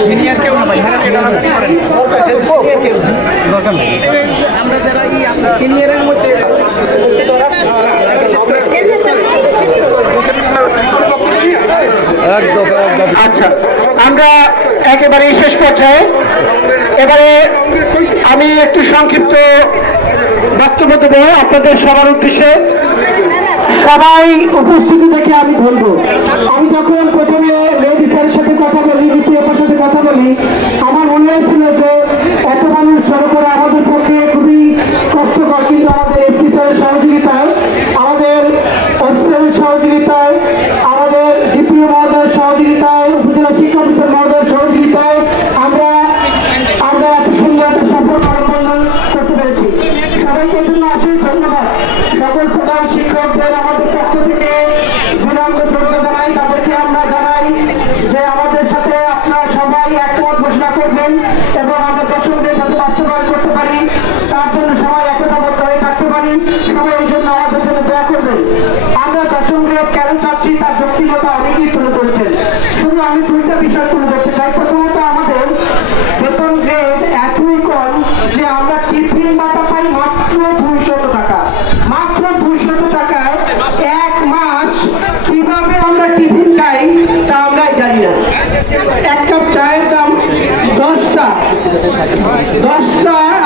Senior কেউ না ভাই, আমরা যারা সিনিয়রের মধ্যে আচ্ছা, আমরা একেবারে শেষ পর্যায়ে এবারে আমি একটু সংক্ষিপ্ত বক্তব্য দেবো আপনাদের সবার উদ্দেশ্যে। সবাই উপস্থিতি দেখে আমি বলবো, আমি যখন প্রথমে রেডি স্যারের সাথে কথা বলি, দ্বিতীয়টার সাথে কথা বলি, আমার মনে হয়েছিল যে এত মানুষ জড়ো করে আমাদের পক্ষে খুবই কষ্টকর, কিন্তু আমাদের এসপি স্যারের সহযোগিতায়, আমাদের অফিসারের সহযোগিতায়, আমাদের ডিপিও মহোদয়ের সহযোগিতায়, উপজেলা শিক্ষা অফিসার মহোদয়ের সহযোগিতায় আমরা এত সুন্দর একটা সফল অবলম্বন করতে পেরেছি। সবাইকে এর জন্য অশেষ ধন্যবাদ। সকল প্রধান শিক্ষকদের আমাদের পক্ষ থেকে বিনম্র শ্রদ্ধা জানাই। তাদেরকে আমরা জানাই যে আমাদের সাথে আপনারা সবাই একমত ঘোষণা করবেন এবং আমরা দশমদের যাতে বাস্তবায়ন করতে পারি, তার জন্য সবাই একতাবদ্ধ হয়ে থাকতে পারি। সবাই এই জন্য আমাদের জন্য দোয়া করবেন। আমরা দশম গ্রেড কেন চাচ্ছি তার যৌক্তিকতা অনেকেই তুলে ধরছেন। শুধু আমি দুইটা বিষয় তুলে ধরতে চাই। প্রথমত, আমাদের বেতন গ্রেড এতই কম যে আমরা টিফিন ভাতা পাই মাত্র 200 টাকা। মাত্র 200 টাকায় এক মাস কিভাবে আমরা টিফিন খাই তা আমরাই জানি না। এক কাপ চায়ের দাম 10টা,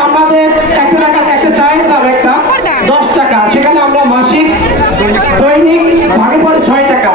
আমাদের একটা চায়ের দাম একটা 10 টাকা, সেখানে আমরা মাসিক দৈনিক ভাগে পড়ে 6 টাকা।